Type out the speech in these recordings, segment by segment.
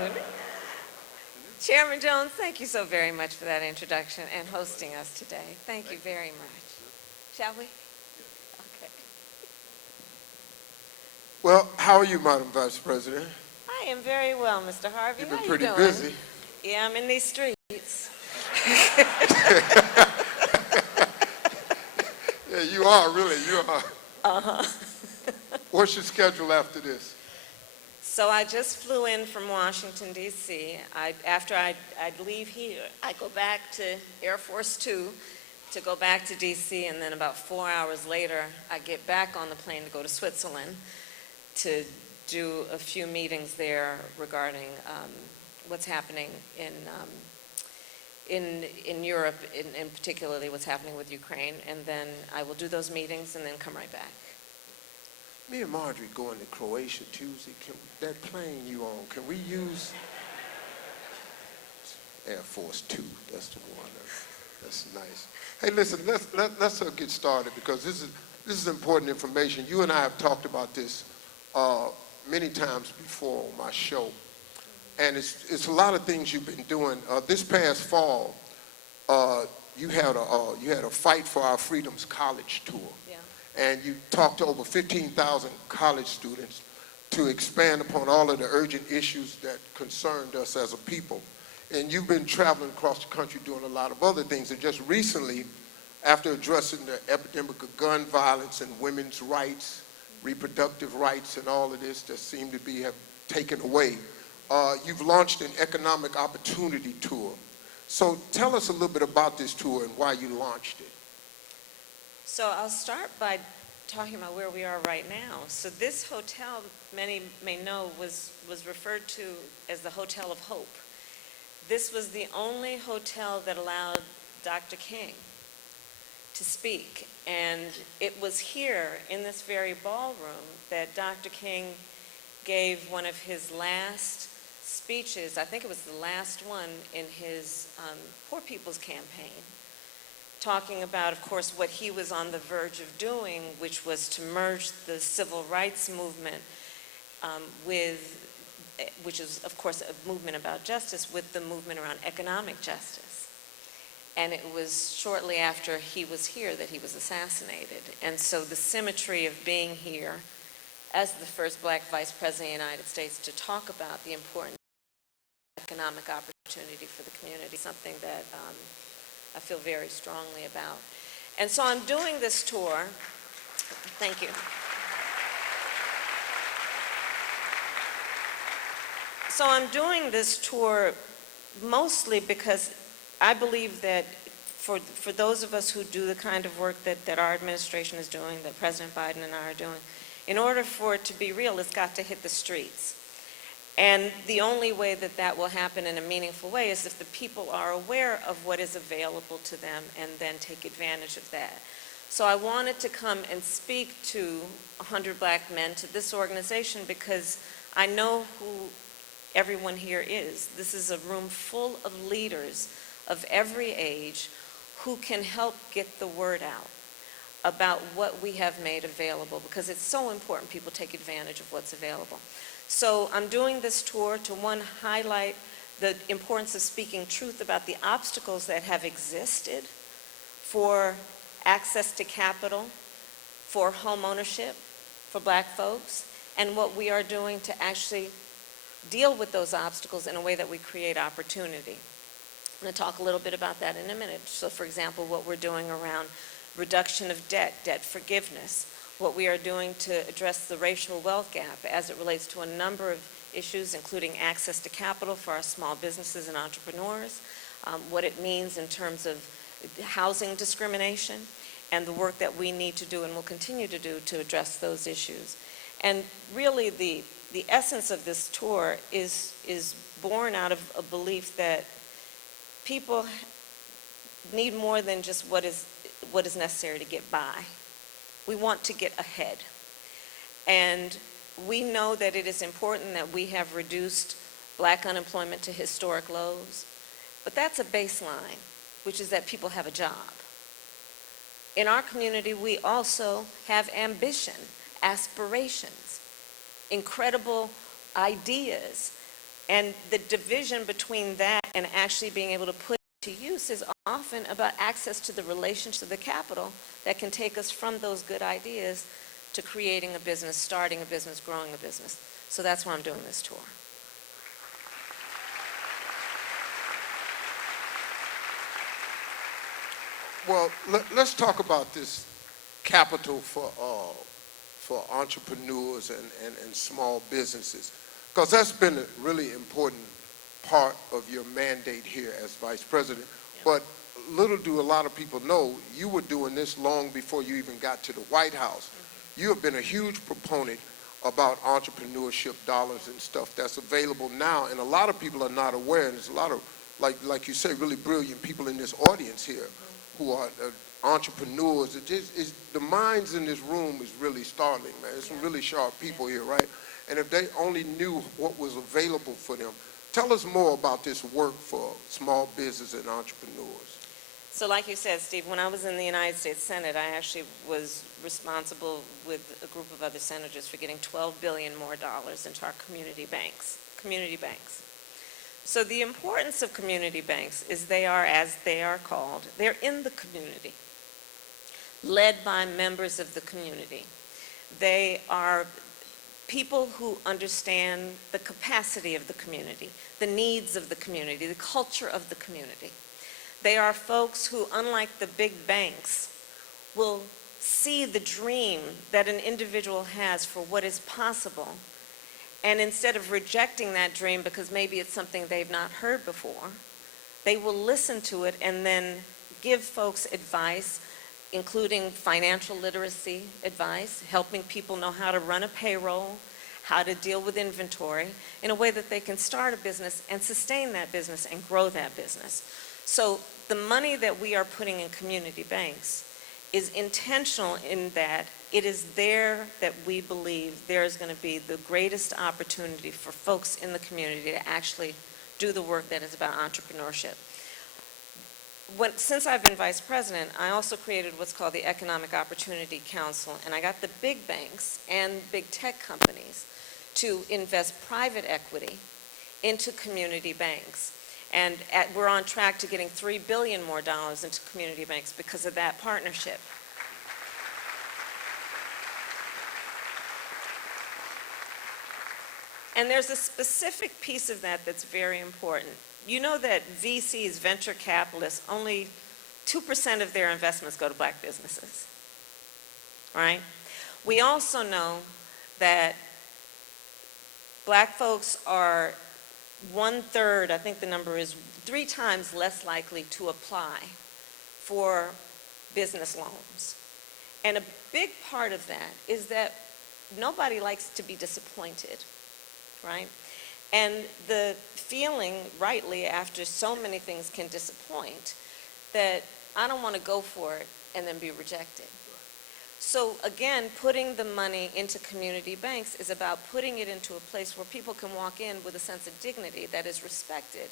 afternoon. Chairman Jones, thank you so very much for that introduction and hosting us today. Thank you very much. Shall we? Okay. Well, how are you, Madam Vice President? I am very well, Mr. Harvey. You've been How pretty you doing? busy. Yeah, I'm in these streets. Yeah, you are, really, you are. Uh-huh. What's your schedule after this? So I just flew in from Washington, D.C. After I'd leave here, I go back to Air Force Two to go back to D.C., and then about 4 hours later, I get back on the plane to go to Switzerland to do a few meetings there regarding what's happening in Europe, and particularly what's happening with Ukraine. And then I will do those meetings and then come right back. Me and Marjorie going to Croatia Tuesday. That plane you on, can we use Air Force Two? That's the one. That's nice. Hey, listen, let's get started, because this is important information. You and I have talked about this many times before on my show, and it's a lot of things you've been doing. This past fall, you had a Fight for Our Freedoms college tour. Yeah. And you talked to over 15,000 college students to expand upon all of the urgent issues that concerned us as a people. And you've been traveling across the country doing a lot of other things. And just recently, after addressing the epidemic of gun violence and women's rights, reproductive rights, and all of this that seem to have taken away, you've launched an economic opportunity tour. So tell us a little bit about this tour and why you launched it. So I'll start by talking about where we are right now. So this hotel, many may know, was referred to as the Hotel of Hope. This was the only hotel that allowed Dr. King to speak. And it was here in this very ballroom that Dr. King gave one of his last speeches. I think it was the last one in his Poor People's Campaign, talking about, of course, what he was on the verge of doing, which was to merge the civil rights movement which is, of course, a movement about justice, with the movement around economic justice. And it was shortly after he was here that he was assassinated. And so the symmetry of being here as the first black vice president of the United States to talk about the important economic opportunity for the community, something that I feel very strongly about. And so I'm doing this tour. Thank you. So I'm doing this tour mostly because I believe that for those of us who do the kind of work that our administration is doing, that President Biden and I are doing, in order for it to be real, it's got to hit the streets. And the only way that that will happen in a meaningful way is if the people are aware of what is available to them and then take advantage of that. So I wanted to come and speak to 100 black men, to this organization, because I know who everyone here is. This is a room full of leaders of every age who can help get the word out about what we have made available, because it's so important people take advantage of what's available. So I'm doing this tour to, one, highlight the importance of speaking truth about the obstacles that have existed for access to capital, for home ownership, for black folks, and what we are doing to actually deal with those obstacles in a way that we create opportunity. I'm going to talk a little bit about that in a minute. So, for example, what we're doing around reduction of debt, debt forgiveness, what we are doing to address the racial wealth gap as it relates to a number of issues, including access to capital for our small businesses and entrepreneurs, what it means in terms of housing discrimination, and the work that we need to do and will continue to do to address those issues. And really the essence of this tour is born out of a belief that people need more than just what is necessary to get by. We want to get ahead. And we know that it is important that we have reduced black unemployment to historic lows, but that's a baseline, which is that people have a job. In our community, we also have ambition, aspirations, incredible ideas, And the division between that and actually being able to put it to use is often about access to the relationship, the capital that can take us from those good ideas to creating a business, starting a business, growing a business. So that's why I'm doing this tour. Well, let's talk about this capital for entrepreneurs and small businesses, because that's been a really important part of your mandate here as vice president. But little do a lot of people know, you were doing this long before you even got to the White House. You have been a huge proponent about entrepreneurship dollars and stuff that's available now, and a lot of people are not aware, and there's a lot of, like you say, really brilliant people in this audience here who are entrepreneurs. The minds in this room is really startling, man. There's some really sharp people here, right? And if they only knew what was available for them. Tell us more about this work for small business and entrepreneurs. So like you said, Steve, when I was in the United States Senate, I actually was responsible with a group of other senators for getting $12 billion more into our community banks. So the importance of community banks is they are, as they are called, they're in the community, led by members of the community. They are people who understand the capacity of the community, the needs of the community, the culture of the community. They are folks who, unlike the big banks, will see the dream that an individual has for what is possible, and instead of rejecting that dream because maybe it's something they've not heard before, they will listen to it and then give folks advice, including financial literacy advice, helping people know how to run a payroll, how to deal with inventory in a way that they can start a business and sustain that business and grow that business. So the money that we are putting in community banks is intentional in that it is there that we believe there is going to be the greatest opportunity for folks in the community to actually do the work that is about entrepreneurship. Since I've been vice president, I also created what's called the Economic Opportunity Council, and I got the big banks and big tech companies to invest private equity into community banks. And we're on track to getting $3 billion more into community banks because of that partnership. And there's a specific piece of that that's very important. You know that VCs, venture capitalists, only 2% of their investments go to black businesses, right? We also know that black folks are 1/3, I think the number is 3 times less likely to apply for business loans. And a big part of that is that nobody likes to be disappointed, right? And the feeling, rightly, after so many things can disappoint, that I don't want to go for it and then be rejected. So again, putting the money into community banks is about putting it into a place where people can walk in with a sense of dignity that is respected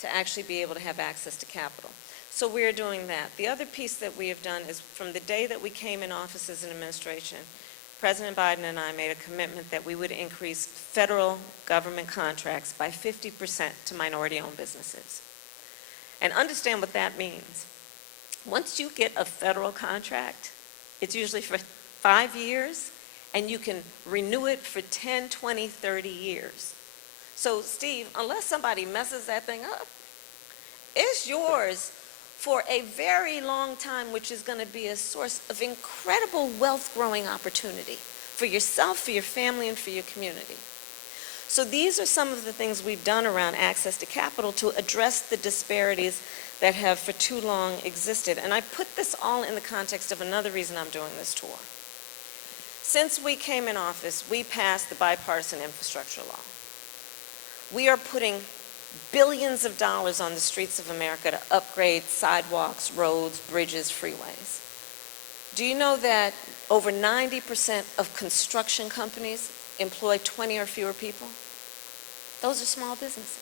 to actually be able to have access to capital. So we're doing that. The other piece that we have done is from the day that we came in office as an administration, President Biden and I made a commitment that we would increase federal government contracts by 50% to minority-owned businesses. And understand what that means. Once you get a federal contract, it's usually for 5 years, and you can renew it for 10, 20, 30 years. So, Steve, unless somebody messes that thing up, it's yours for a very long time, which is going to be a source of incredible wealth-growing opportunity for yourself, for your family, and for your community. So these are some of the things we've done around access to capital to address the disparities that have for too long existed. And I put this all in the context of another reason I'm doing this tour. Since we came in office, we passed the bipartisan infrastructure law. We are putting billions of dollars on the streets of America to upgrade sidewalks, roads, bridges, freeways. Do you know that over 90% of construction companies employ 20 or fewer people? Those are small businesses.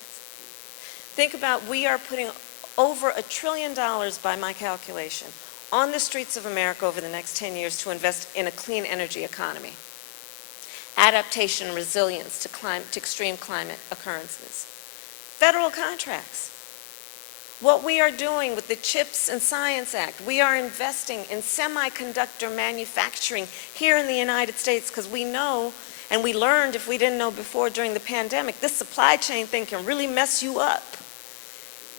Think about, we are putting over $1 trillion, by my calculation, on the streets of America over the next 10 years to invest in a clean energy economy. adaptation and resilience to extreme climate occurrences. Federal contracts. What we are doing with the CHIPS and Science Act, we are investing in semiconductor manufacturing here in the United States because we know, and we learned if we didn't know before during the pandemic, this supply chain thing can really mess you up.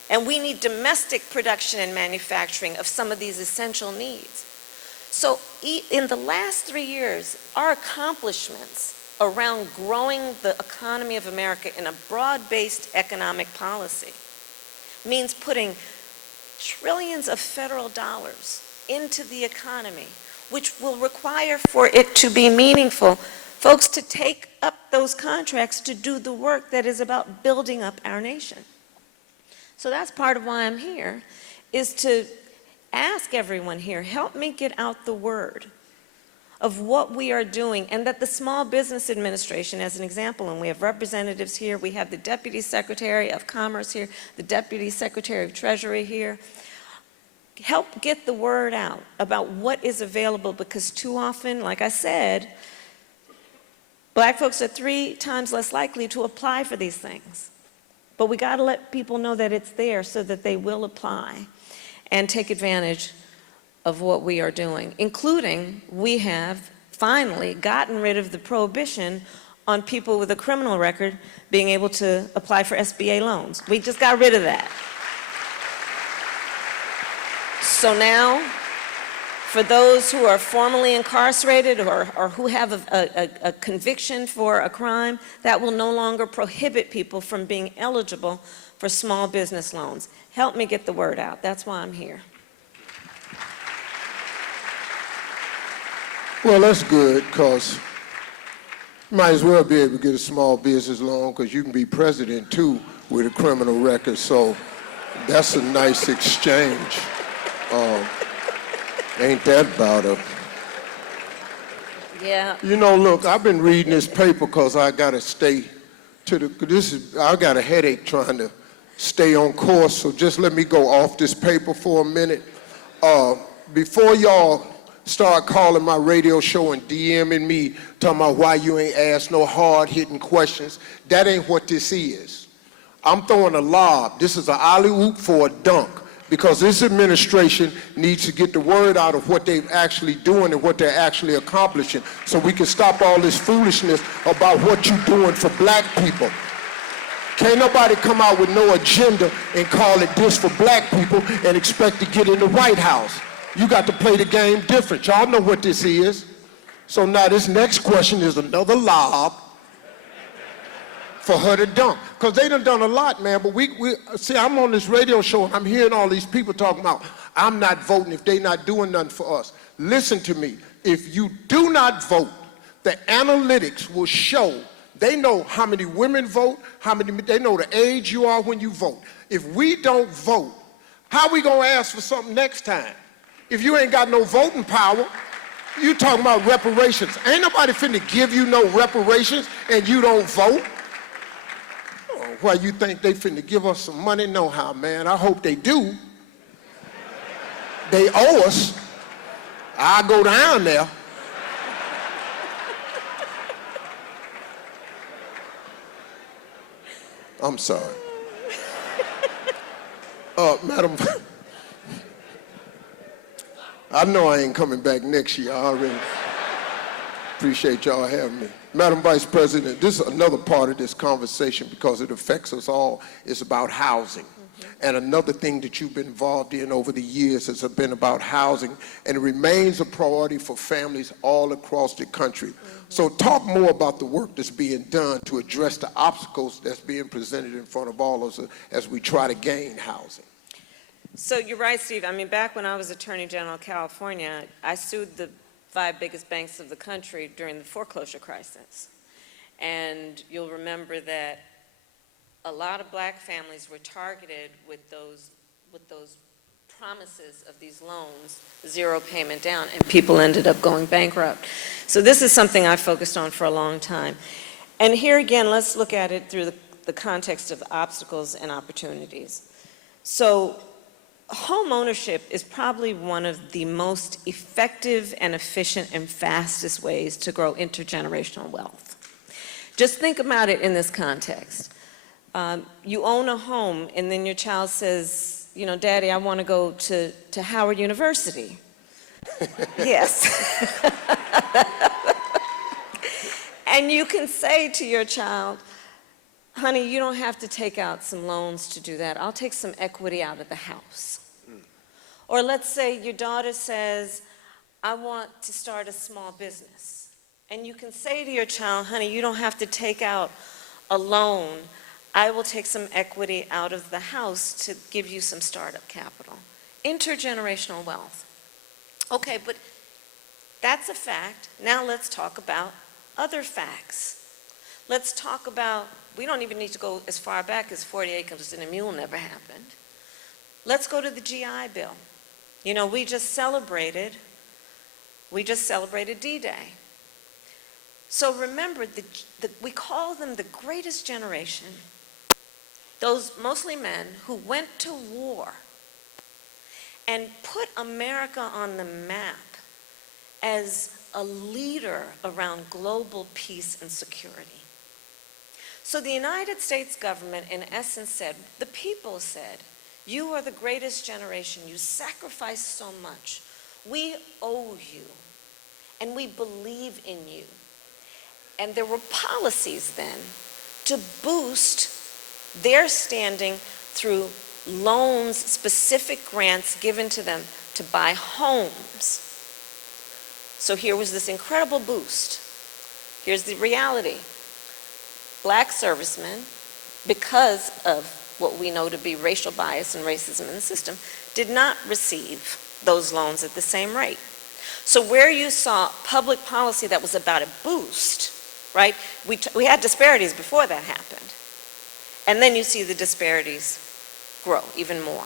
And we need domestic production and manufacturing of some of these essential needs. So in the last 3 years, our accomplishments around growing the economy of America in a broad-based economic policy means putting trillions of federal dollars into the economy, which will require for it to be meaningful, folks to take up those contracts to do the work that is about building up our nation. So that's part of why I'm here, is to ask everyone here, help me get out the word of what we are doing, and that the Small Business Administration, as an example, and we have representatives here, we have the Deputy Secretary of Commerce here, the Deputy Secretary of Treasury here, help get the word out about what is available, because too often, like I said, Black folks are 3 times less likely to apply for these things. But we got to let people know that it's there so that they will apply and take advantage of what we are doing, including we have finally gotten rid of the prohibition on people with a criminal record being able to apply for SBA loans. We just got rid of that. So now, for those who are formally incarcerated or who have a conviction for a crime, that will no longer prohibit people from being eligible for small business loans. Help me get the word out. That's why I'm here. Well, that's good, because you might as well be able to get a small business loan, because you can be president, too, with a criminal record. So that's a nice exchange. Ain't that about a... Yeah. You know, look, I've been reading this paper because I got to stay to the... I got a headache trying to stay on course, so just let me go off this paper for a minute. Before y'all start calling my radio show and DMing me, talking about why you ain't asked no hard-hitting questions, that ain't what this is. I'm throwing a lob. This is an alley-oop for a dunk, because this administration needs to get the word out of what they're actually doing and what they're actually accomplishing, so we can stop all this foolishness about what you're doing for Black people. Can't nobody come out with no agenda and call it this for Black people and expect to get in the White House. You got to play the game different. Y'all know what this is. So now this next question is another lob for her to dunk. Because they done a lot, man. But we see, I'm on this radio show and I'm hearing all these people talking about, I'm not voting if they not doing nothing for us. Listen to me. If you do not vote, the analytics will show. They know how many women vote, they know the age you are when you vote. If we don't vote, how we gonna ask for something next time? If you ain't got no voting power, you talking about reparations. Ain't nobody finna give you no reparations and you don't vote. Oh, why you think they finna give us some money? No how, man. I hope they do. They owe us. I go down there. I'm sorry. Madam, I know I ain't coming back next year. I already appreciate y'all having me. Madam Vice President, this is another part of this conversation because it affects us all. It's about housing. And another thing that you've been involved in over the years has been about housing, and it remains a priority for families all across the country. So talk more about the work that's being done to address the obstacles that's being presented in front of all of us as we try to gain housing. So you're right, Steve. I mean, back when I was Attorney General of California, I sued the 5 biggest banks of the country during the foreclosure crisis. And you'll remember that a lot of Black families were targeted with those promises of these loans, 0 payment down, and people ended up going bankrupt. So this is something I focused on for a long time. And here again, let's look at it through the context of obstacles and opportunities. So home ownership is probably one of the most effective and efficient and fastest ways to grow intergenerational wealth. Just think about it in this context. You own a home, and then your child says, you know, Daddy, I want to go to Howard University. Yes. And you can say to your child, honey, you don't have to take out some loans to do that. I'll take some equity out of the house. Or let's say your daughter says, I want to start a small business. And you can say to your child, honey, you don't have to take out a loan. I will take some equity out of the house to give you some startup capital. Intergenerational wealth. Okay, but that's a fact. Now let's talk about other facts. Let's talk about, we don't even need to go as far back as 40 acres and a mule never happened. Let's go to the GI Bill. You know, we just celebrated D-Day. So remember, we call them the greatest generation, those mostly men who went to war and put America on the map as a leader around global peace and security. So the United States government, in essence, said, the people said, you are the greatest generation. You sacrificed so much. We owe you, and we believe in you. And there were policies then to boost their standing through loans, specific grants given to them to buy homes. So here was this incredible boost. Here's the reality. Black servicemen, because of what we know to be racial bias and racism in the system, did not receive those loans at the same rate. So where you saw public policy that was about a boost, right? We had disparities before that happened. And then you see the disparities grow even more.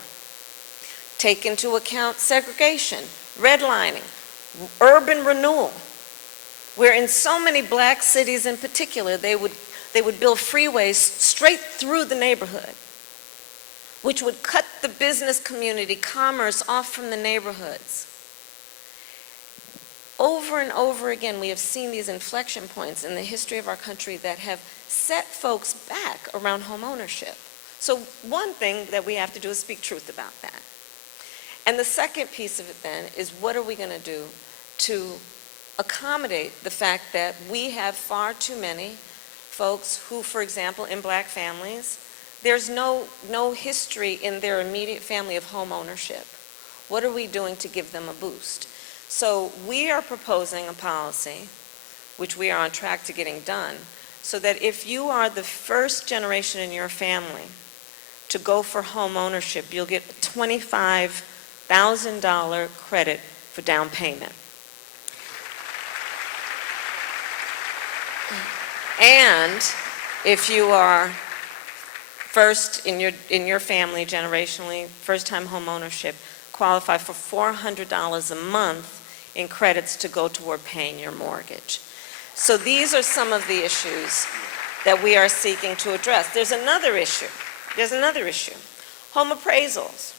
Take into account segregation, redlining, urban renewal, where in so many black cities in particular, they would build freeways straight through the neighborhood, which would cut the business community, commerce off from the neighborhoods. Over and over again, we have seen these inflection points in the history of our country that have set folks back around home ownership. So one thing that we have to do is speak truth about that. And the second piece of it then is, what are we going to do to accommodate the fact that we have far too many folks who, for example, in black families, there's no history in their immediate family of home ownership. What are we doing to give them a boost? So we are proposing a policy, which we are on track to getting done, so that if you are the first generation in your family to go for home ownership, you'll get a $25,000 credit for down payment. And if you are first in your family generationally, first-time home ownership, qualify for $400 a month in credits to go toward paying your mortgage. So these are some of the issues that we are seeking to address. There's another issue. Home appraisals.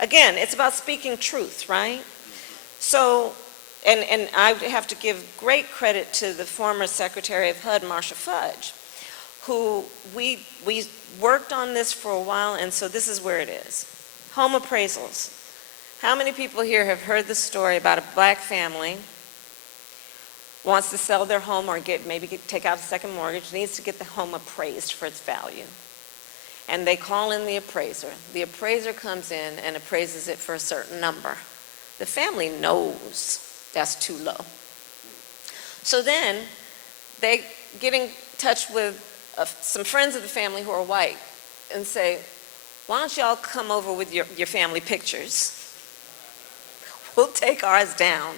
Again, it's about speaking truth, right? So, and I have to give great credit to the former Secretary of HUD, Marcia Fudge, who we worked on this for a while, and so this is where it is. Home appraisals. How many people here have heard the story about a black family wants to sell their home or take out a second mortgage, needs to get the home appraised for its value? And they call in the appraiser. The appraiser comes in and appraises it for a certain number. The family knows that's too low. So then they get in touch with some friends of the family who are white and say, why don't y'all come over with your family pictures? We'll take ours down.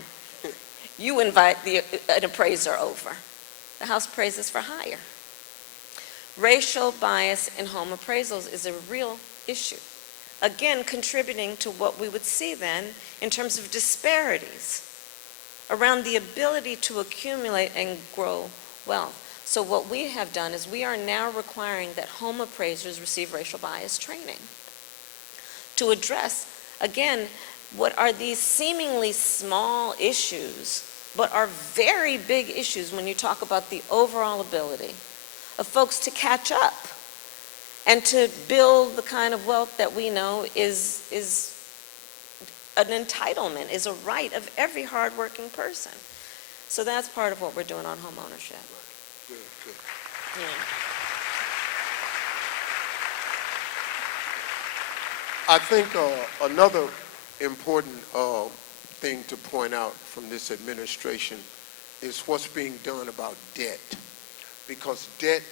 You invite an appraiser over. The house appraises for higher. Racial bias in home appraisals is a real issue. Again, contributing to what we would see then in terms of disparities around the ability to accumulate and grow wealth. So what we have done is we are now requiring that home appraisers receive racial bias training to address, again, what are these seemingly small issues, but are very big issues when you talk about the overall ability of folks to catch up and to build the kind of wealth that we know is an entitlement, is a right of every hardworking person. So that's part of what we're doing on home ownership. Good, good. Yeah. I think another important thing to point out from this administration is what's being done about debt. Because debt,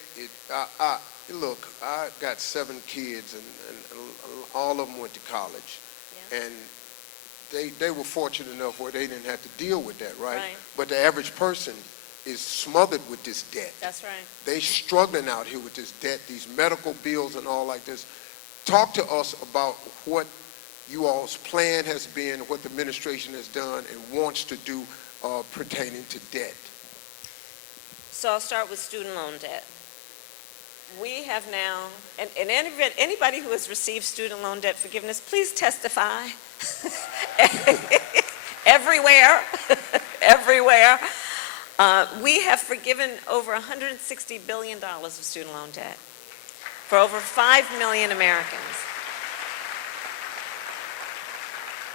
look, I got 7 kids and all of them went to college. Yeah. And they were fortunate enough where they didn't have to deal with that, right? Right. But the average person is smothered with this debt. That's right. They struggling out here with this debt, these medical bills and all like this. Talk to us about what you all's plan has been, what the administration has done and wants to do pertaining to debt. So I'll start with student loan debt. We have now, and anybody who has received student loan debt forgiveness, please testify. Everywhere, everywhere. We have forgiven over $160 billion of student loan debt for over 5 million Americans.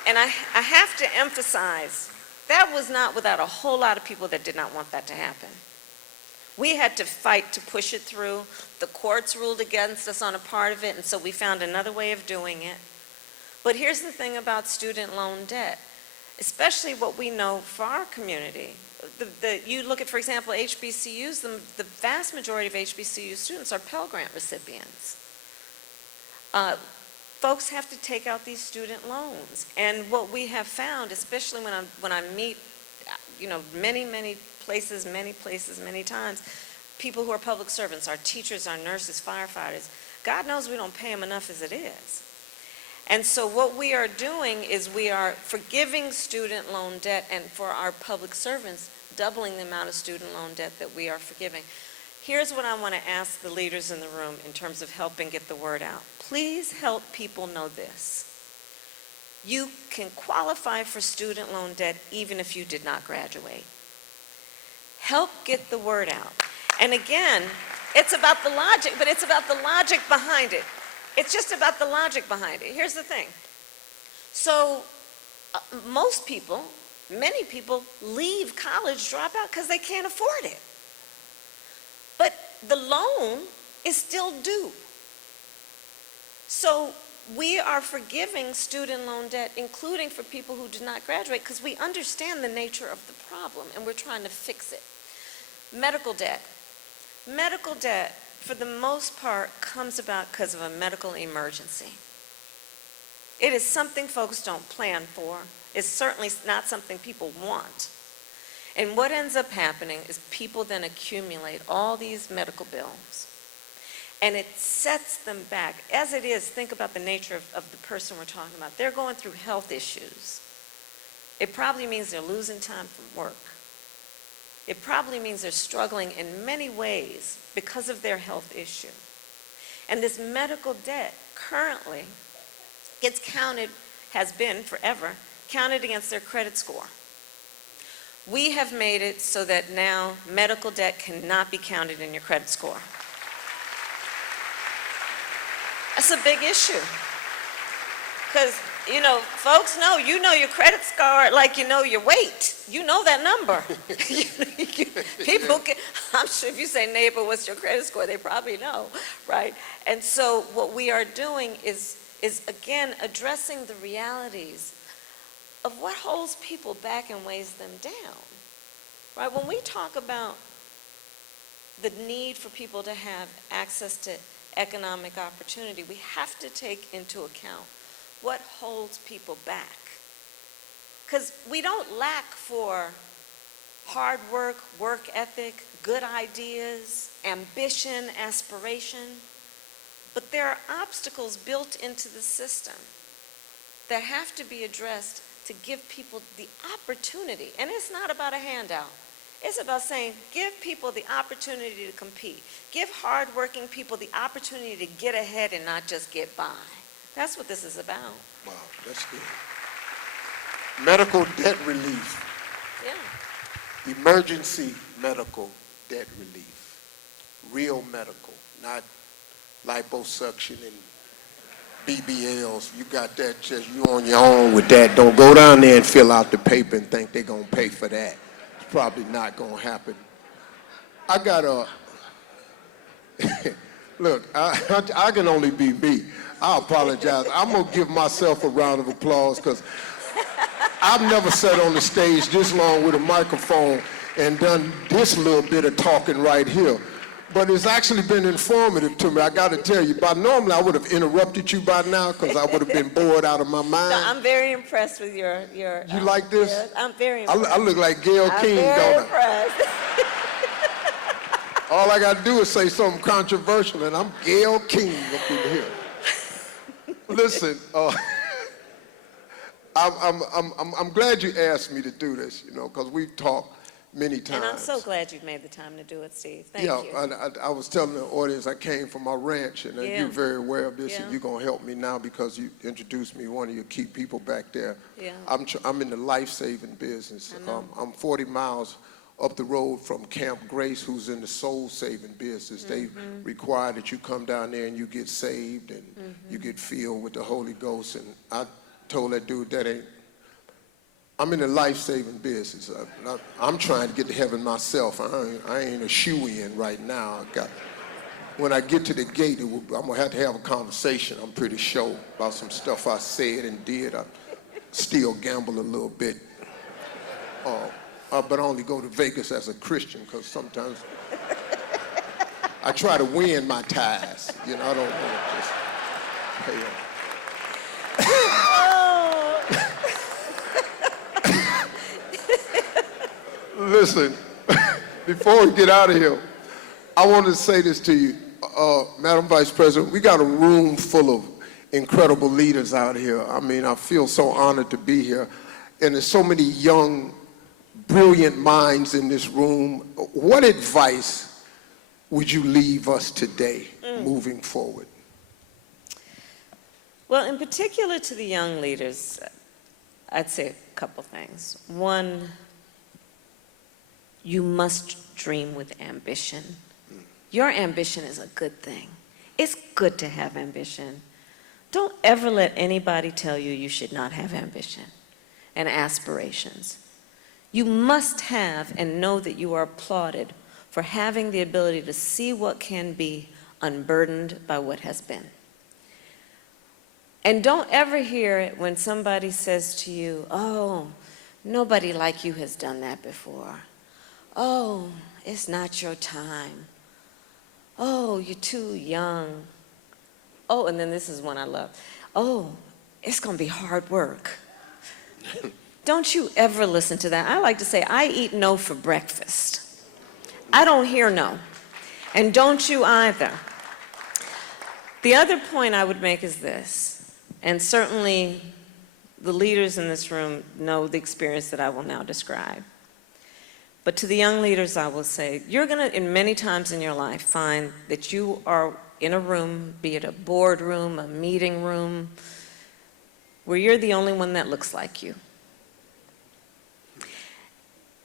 And I have to emphasize, that was not without a whole lot of people that did not want that to happen. We had to fight to push it through. The courts ruled against us on a part of it, and so we found another way of doing it. But here's the thing about student loan debt, especially what we know for our community. You look at, for example, HBCUs, the vast majority of HBCU students are Pell Grant recipients. Folks have to take out these student loans. And what we have found, especially when I meet, many places, many times, people who are public servants, our teachers, our nurses, firefighters, God knows we don't pay them enough as it is. And so what we are doing is we are forgiving student loan debt, and for our public servants, doubling the amount of student loan debt that we are forgiving. Here's what I want to ask the leaders in the room in terms of helping get the word out. Please help people know this. You can qualify for student loan debt even if you did not graduate. Help get the word out. And again, it's about the logic, but it's about the logic behind it. It's just about the logic behind it. Here's the thing. So most people, many people leave college, drop out because they can't afford it. But the loan is still due. So we are forgiving student loan debt, including for people who did not graduate, because we understand the nature of the problem and we're trying to fix it. Medical debt. Medical debt, for the most part, comes about because of a medical emergency. It is something folks don't plan for. It's certainly not something people want. And what ends up happening is people then accumulate all these medical bills. And it sets them back. As it is, think about the nature of the person we're talking about. They're going through health issues. It probably means they're losing time from work. It probably means they're struggling in many ways because of their health issue. And this medical debt currently gets counted, has been forever, counted against their credit score. We have made it so that now medical debt cannot be counted in your credit score. That's a big issue. Because, folks know, your credit score like you know your weight. You know that number. People can, I'm sure if you say, neighbor, what's your credit score? They probably know, right? And so what we are doing is again, addressing the realities of what holds people back and weighs them down, right? When we talk about the need for people to have access to economic opportunity, we have to take into account what holds people back. Because we don't lack for hard work, work ethic, good ideas, ambition, aspiration, but there are obstacles built into the system that have to be addressed to give people the opportunity. And it's not about a handout. It's about saying, give people the opportunity to compete. Give hardworking people the opportunity to get ahead and not just get by. That's what this is about. Wow, that's good. Medical debt relief. Yeah. Emergency medical debt relief. real medical, not liposuction and BBLs. You got that, just you on your own with that. Don't go down there and fill out the paper and think they're gonna pay for that. It's probably not gonna happen. I got a, look, I can only be me. I apologize. I'm gonna give myself a round of applause because I've never sat on the stage this long with a microphone and done this little bit of talking right here. But it's actually been informative to me. I got to tell you, normally I would have interrupted you by now because I would have been bored out of my mind. No, I'm very impressed with your You like this? Yeah, I'm very impressed. I look like Gayle King, don't I? I'm very impressed. All I got to do is say something controversial, and I'm Gayle King up in here. Listen, I'm glad you asked me to do this, you know, because we've talked many times. And I'm so glad you've made the time to do it, Steve. Thank you. Yeah, I was telling the audience I came from my ranch, and you're very aware of this, and you're going to help me now because you introduced me, one of your key people back there. Yeah. I'm in the life-saving business. I'm 40 miles up the road from Camp Grace, who's in the soul-saving business. They require that you come down there and you get saved and you get filled with the Holy Ghost. And I told that dude that ain't, I'm in the life-saving business. I'm trying to get to heaven myself. I ain't a shoe-in right now. When I get to the gate, I'm gonna have to have a conversation, I'm pretty sure, about some stuff I said and did. I still gamble a little bit. But I only go to Vegas as a Christian because sometimes I try to win my ties. You know, I don't want to just pay up. Listen, before we get out of here, I want to say this to you, Madam Vice President. We got a room full of incredible leaders out here. I mean, I feel so honored to be here. And there's so many young, brilliant minds in this room. What advice would you leave us today moving forward? Well, in particular to the young leaders, I'd say a couple things. One, you must dream with ambition. Your ambition is a good thing. It's good to have ambition. Don't ever let anybody tell you you should not have ambition and aspirations. You must have and know that you are applauded for having the ability to see what can be unburdened by what has been. And don't ever hear it when somebody says to you, oh, nobody like you has done that before. Oh, it's not your time. Oh, you're too young. Oh, and then this is one I love. Oh, it's going to be hard work. Don't you ever listen to that. I like to say, I eat no for breakfast. I don't hear no. And don't you either. The other point I would make is this, and certainly the leaders in this room know the experience that I will now describe. But to the young leaders, I will say, you're going to, in many times in your life, find that you are in a room, be it a boardroom, a meeting room, where you're the only one that looks like you.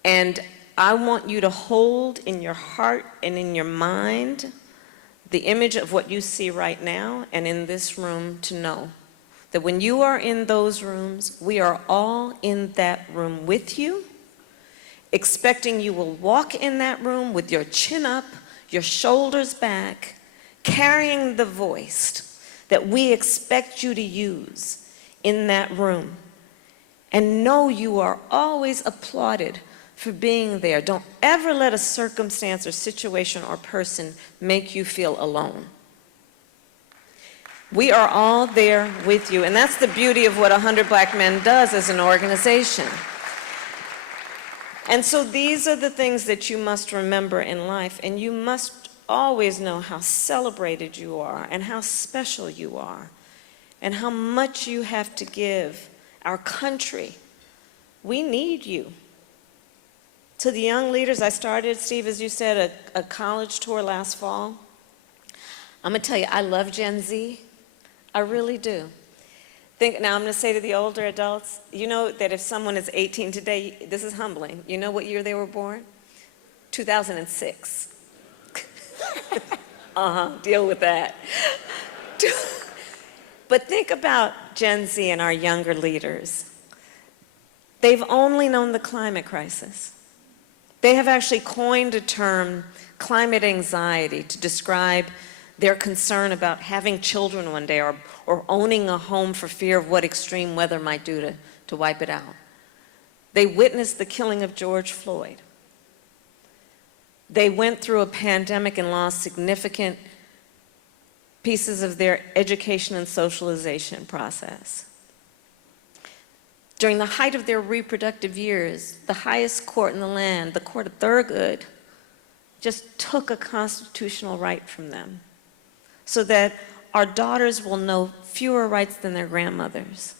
And I want you to hold in your heart and in your mind the image of what you see right now and in this room, to know that when you are in those rooms, we are all in that room with you, expecting you will walk in that room with your chin up, your shoulders back, carrying the voice that we expect you to use in that room. And know you are always applauded for being there. Don't ever let a circumstance or situation or person make you feel alone. We are all there with you, and that's the beauty of what 100 Black Men does as an organization. And so these are the things that you must remember in life, and you must always know how celebrated you are and how special you are and how much you have to give our country. We need you. To the young leaders, I started, Steve, as you said, a college tour last fall. I'm going to tell you, I love Gen Z. I really do. Now I'm going to say to the older adults, you know that if someone is 18 today, this is humbling. You know what year they were born? 2006. Deal with that. But think about Gen Z and our younger leaders. They've only known the climate crisis. They have actually coined a term, climate anxiety, to describe their concern about having children one day or owning a home for fear of what extreme weather might do to wipe it out. They witnessed the killing of George Floyd. They went through a pandemic and lost significant pieces of their education and socialization process. During the height of their reproductive years, the highest court in the land, the court of Thurgood, just took a constitutional right from them so that our daughters will know fewer rights than their grandmothers.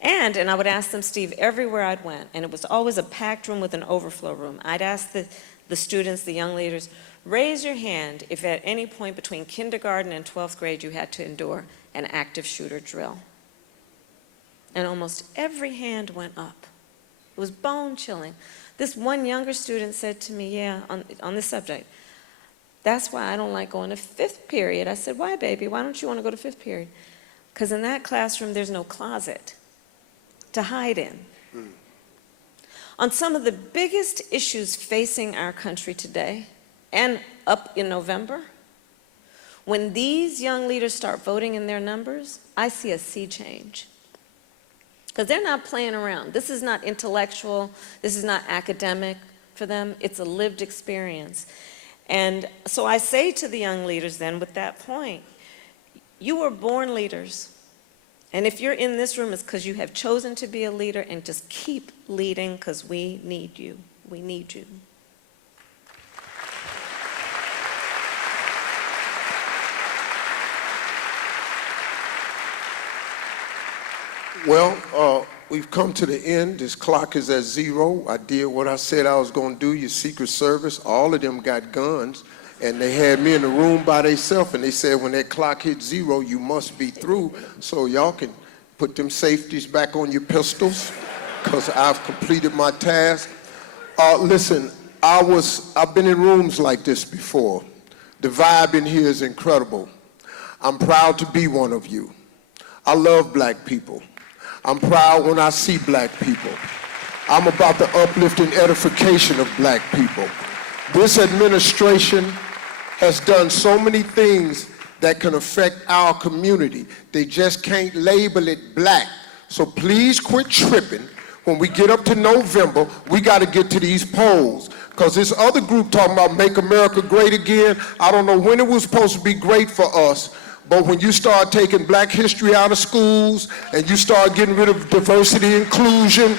And I would ask them, Steve, everywhere I'd went, and it was always a packed room with an overflow room, I'd ask the students, the young leaders, raise your hand if at any point between kindergarten and 12th grade you had to endure an active shooter drill. And almost every hand went up. It was bone chilling. This one younger student said to me, yeah, on this subject, that's why I don't like going to fifth period. I said, why, baby? Why don't you want to go to fifth period? Because in that classroom, there's no closet to hide in. On some of the biggest issues facing our country today, and up in November, when these young leaders start voting in their numbers, I see a sea change. Because they're not playing around. This is not intellectual, this is not academic for them, it's a lived experience. And so I say to the young leaders then, with that point, you were born leaders. And if you're in this room, it's because you have chosen to be a leader, and just keep leading because we need you. We need you. Well, we've come to the end. This clock is at 0. I did what I said I was going to do. Your Secret Service, all of them got guns, and they had me in the room by themselves, and they said when that clock hits 0, you must be through, so y'all can put them safeties back on your pistols, because I've completed my task. Listen, I've been in rooms like this before. The vibe in here is incredible. I'm proud to be one of you. I love black people. I'm proud when I see black people. I'm about the uplift and edification of black people. This administration has done so many things that can affect our community. They just can't label it black. So please quit tripping. When we get up to November, we got to get to these polls. Because this other group talking about Make America Great Again, I don't know when it was supposed to be great for us, but when you start taking black history out of schools and you start getting rid of diversity inclusion,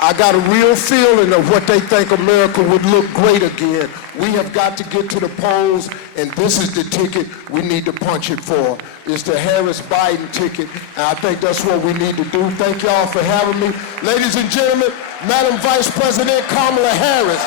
I got a real feeling of what they think America would look great again. We have got to get to the polls, and this is the ticket we need to punch it for. It's the Harris-Biden ticket, and I think that's what we need to do. Thank y'all for having me. Ladies and gentlemen, Madam Vice President Kamala Harris.